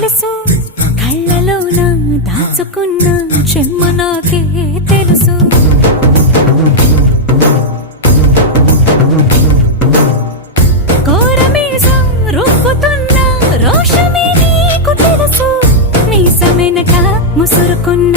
తెలుసు కళ్ళలోన దాచుకున్న చెమ్మ నాకే తెలుసు కోరమీసం రుప్పుతున్న రోషమే నీకు తెలుసు మీసమెనక ముసురుకున్న